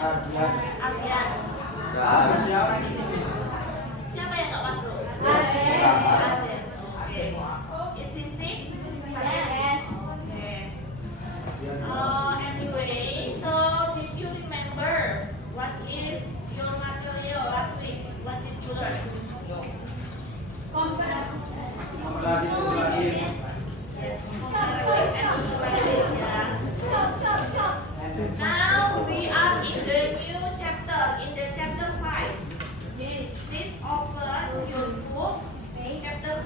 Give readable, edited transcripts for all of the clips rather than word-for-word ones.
Adrian. Siapa yang nggak masuk? Aden. Oke. Is he sick? Yes. Okay. Anyway, so did you remember what is your material last week? What did you learn? Yes, comparative and superlative, yeah. Now we are in the new chapter, in the chapter 5. Please open your book, chapter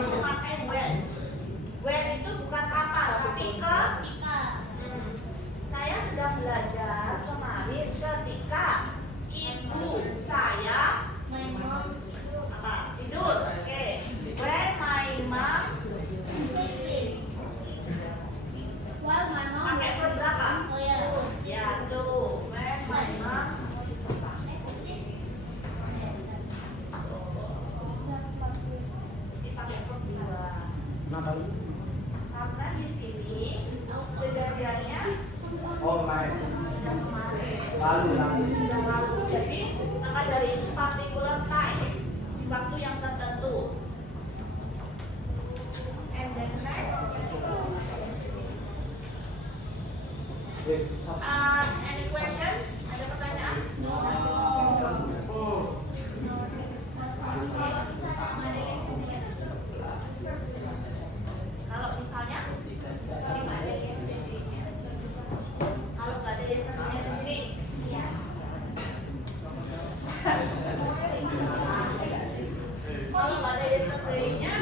memakai when. When itu bukan kapan, tapi ke. Saya sedang belajar kemarin ketika ibu saya apa? Tidur. Oke. When my mom pakai verb berapa? Ya, tuh. When my mom dipakai verb 2. Karena di sini kejadiannya sudah kemarin. Sudah lalu. Jadi maka dari itu particular time, waktu yang tertentu. And then next. Any question? Ada pertanyaan? Kalau misalnya, kalau nggak ada yesterday di sini, kalau nggak ada yesterday-nya,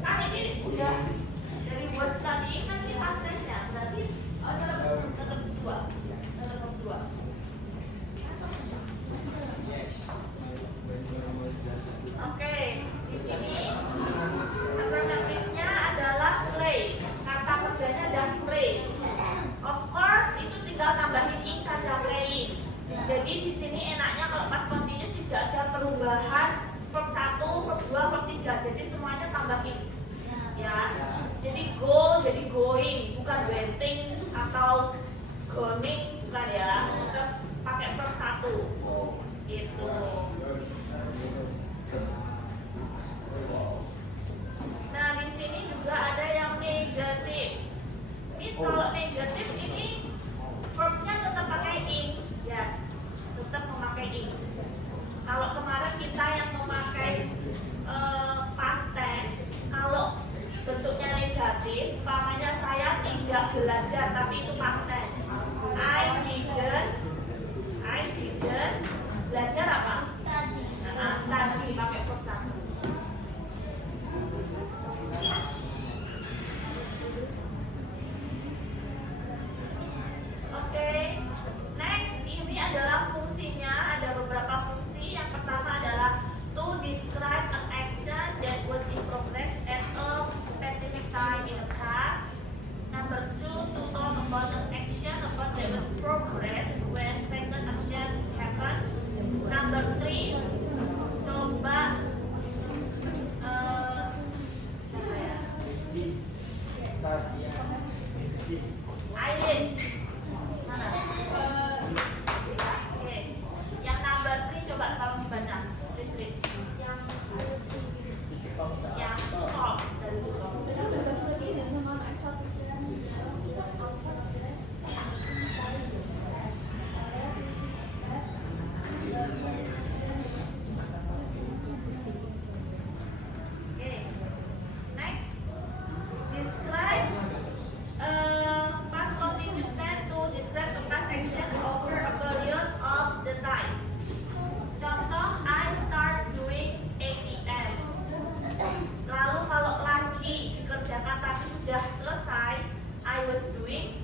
kan ini udah dari was tadi kan ini past tense-nya, berarti tetap dua. Oke, di sini alternatifnya adalah play. Kata kerjanya ada play. Of course, itu tinggal tambahin ing saja playing. Jadi di sini enaknya kalau pas continuous tidak ada perubahan verb 1, verb 2, verb 3. Jadi semuanya tambahin. Ya. Jadi go jadi going, bukan waiting atau going, bukan ya. Kita pakai verb 1. Gitu. Nah, di sini juga ada yang negatif. Miss, kalau negatif ini verbnya tetap pakai ing. Yes, tetap memakai ing. Kalau kemarin kita yang memakai past tense, kalau bentuknya negatif, umpamanya saya tidak belajar, tapi itu past tense. I didn't belajar apa? Study, pakai verb 1. Oke, next ini adalah fungsinya. Ada beberapa fungsi. Yang pertama adalah to describe an action that was in progress at a specific time in the past. Number 2, to talk about an action about that was progress when second action happened. Number 3, coba apa ya? Aileen. Mana? Oke. Yang number 3 coba tolong dibaca. Please read. Yang top dari top. Okay. Next, describe past continuous tense to describe the past action over a period of the time. Contoh, I start doing 8 p.m. Lalu kalau lagi dikerjakan tapi sudah selesai, I was doing.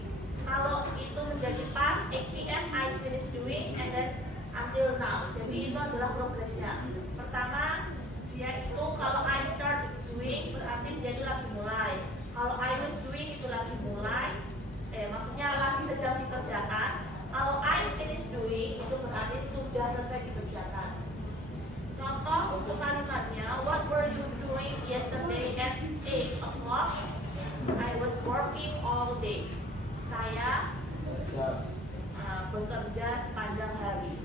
Kalau itu menjadi past 8 p.m. I finish doing and then until now. Jadi itu adalah progresnya. Pertama, dia itu kalau I start doing berarti dia itu lagi mulai. Kalau I was doing itu lagi mulai. Maksudnya lagi sedang dikerjakan. Kalau I finish doing itu berarti sudah selesai dikerjakan. Contoh untuk kalimatnya, what were you doing yesterday at 8 o'clock? I was working all day. Saya bekerja sepanjang hari.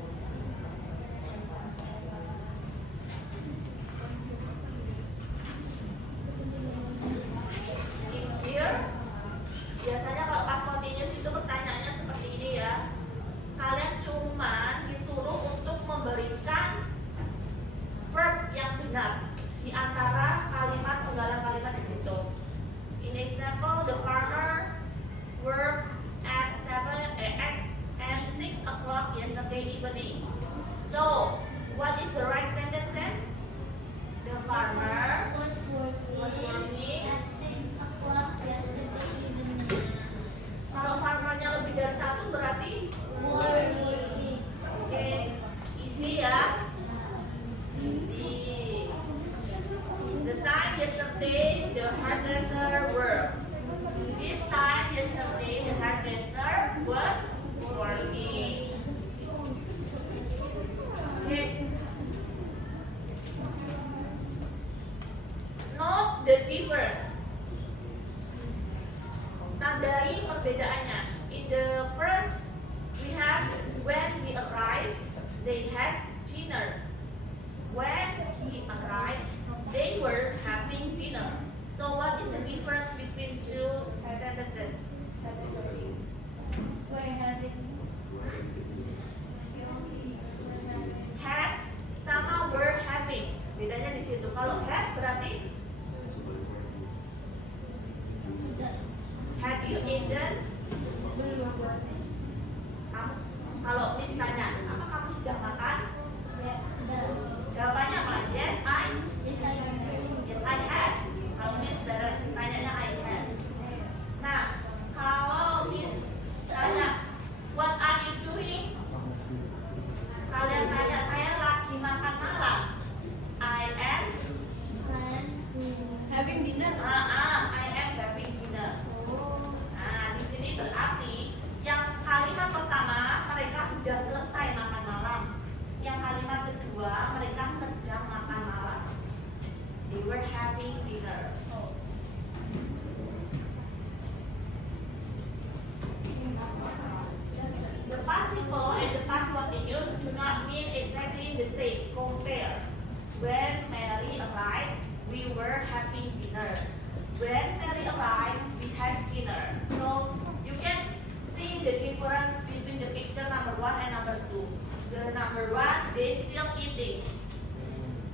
Okay. Note the difference. Tandai perbedaannya. In the first, we have when he arrived, they had dinner. When he arrived, they were having dinner. So what is the difference between two sentences? Had sama were having. Bedanya di situ. Kalau had berarti have you eaten? Kalau Miss tanya, apa kamu sudah makan? Jawabannya apa? Yes, I had. Kalau Miss tanyanya I had. Nah, kalau Miss tanya, what are you doing? Kalian tanya, saya lagi makan malam. I am having dinner. I am having dinner. Nah, di sini berarti yang kalimat pertama mereka sudah selesai makan malam. Yang kalimat kedua mereka sedang makan malam. They were having dinner. The participle and the past continuous do not mean exactly the same. Compare. When Mary arrived, we were having dinner. When Mary arrived, we had dinner. So you can see the difference between the picture number 1 and number 2. The number 1, they still eating.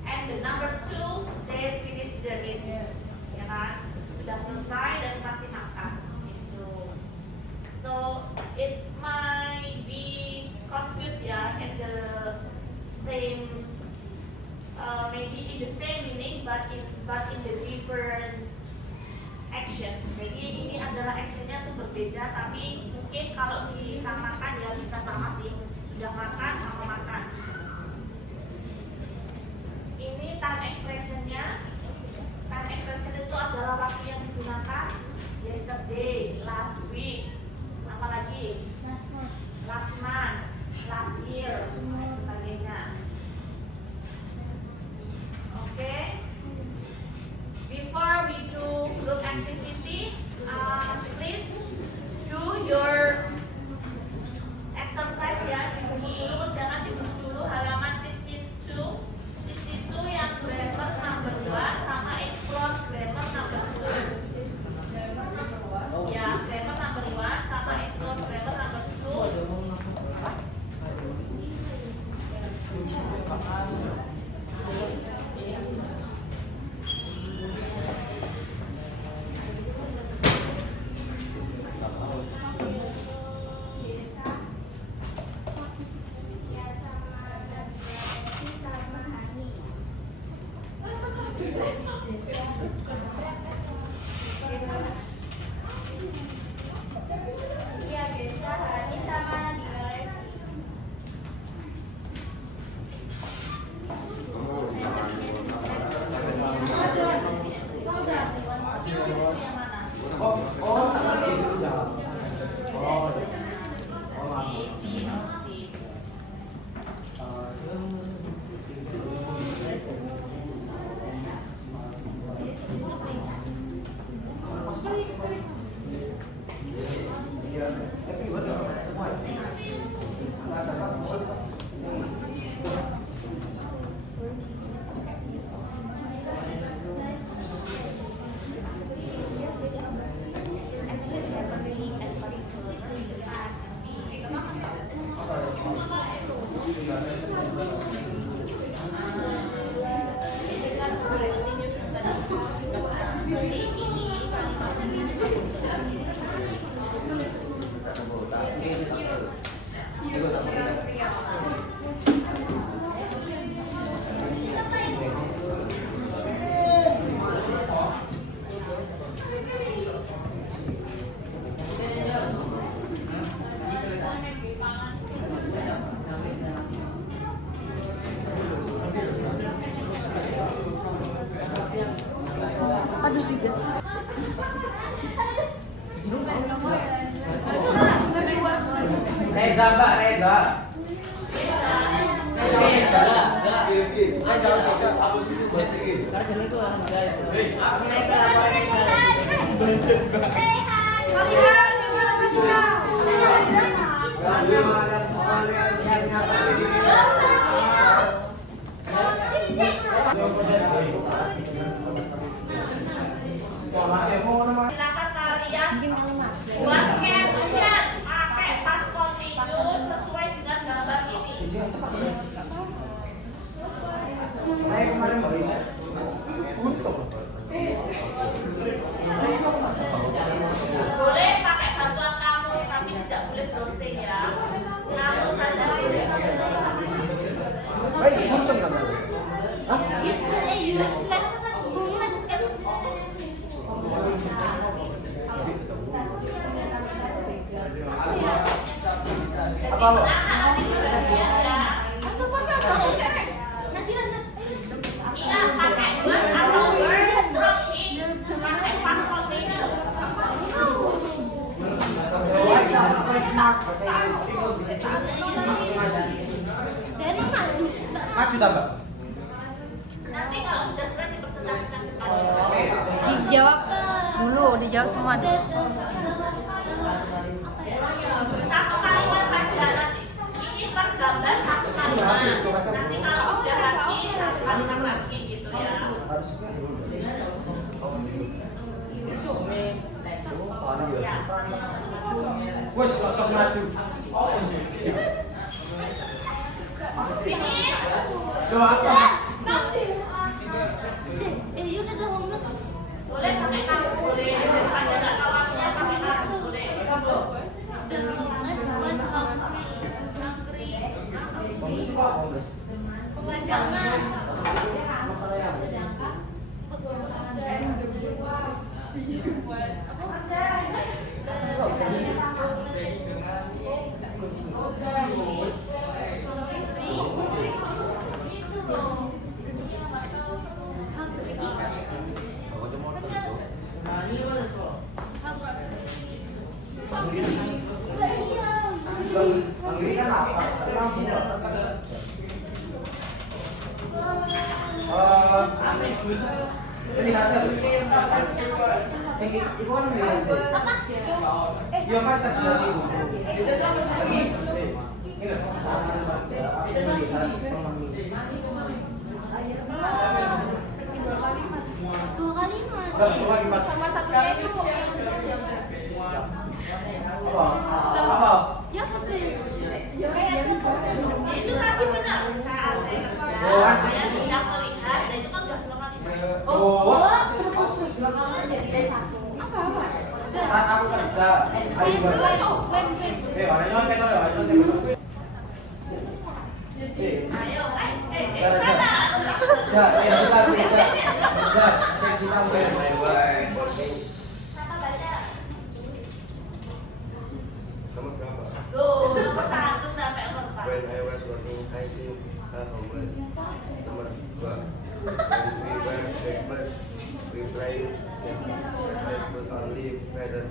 And the number 2, they finish their eating. Ya kan? Sudah selesai dan masih makan. Gitu. So it might be confused ya, at the same maybe in the same meaning but in the different action. Jadi ini adalah actionnya tuh berbeda, tapi mungkin kalau disamakan ya bisa sama sih. Sudah makan sama makan. Ini time expressionnya. Time expression itu adalah waktu yang digunakan yesterday, last week, apalagi last month, last year, dan sebagainya. Okay. Before we do group activity, please do your exercise ya. Dulu jangan dibuat dulu halaman 62 yang grammar number 1 sama explore grammar number 2. Ya, grammar number 1 sama explore grammar number 2. Silakan kalian buat caption pakai paspor itu sesuai dengan gambar ini. Saya kemarin beli untung. Boleh pakai bantuan kamus tapi tidak boleh browsing ya. Kamus saja boleh. Baik, untung kan? Hah? Apa lo? Iya, pakai bus atau bird from in, pakai paspor itu. Maju tambah. Nanti kalau sudah berat dipresentasikan kepada Dijawab dulu, dijawab semua. satu kalimat saja nanti. Ini per gambar satu kalimat. Nanti kalau sudah lagi satu kalimat lagi gitu ya. Ya. Wes, terus maju. Sini. Lo apa? Boleh pakai kamus boleh. Ada nggak kawannya pakai kamus boleh. Iya kan terjadi. Sama satunya itu Apa? ya pasti. Itu tadi benar. Saat saya kerja, saya tidak melihat dan itu kan udah dua kali. Oh. Apa? Saat aku kerja, ayo orangnya nyontek loh, orangnya nyontek. Ayo, Cara, sana. Sama berapa? Loh, nomor satu sampai nomor empat. When I was working, I see a homeless. Nomor 2. When we were breakfast, we tried that but only better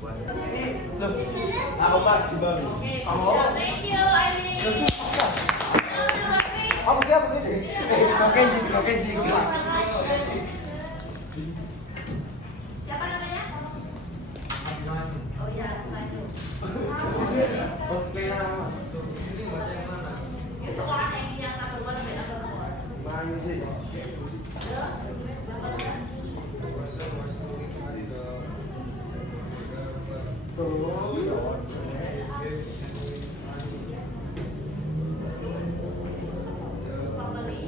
one. Aku Pak juga nih. Oke, thank you, Aileen. Apa sih? Kenji. Siapa namanya? Oh iya, Maju. Bos Pena. Itu orang yang number one sampai number four. Mayu sih. Family.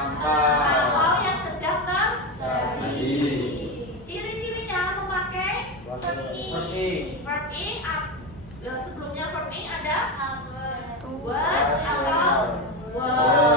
Atau yang sedang Tadi. ciri-cirinya memakai Verb ing. verb ing. Sebelumnya verb ing ada Tuh. was atau were.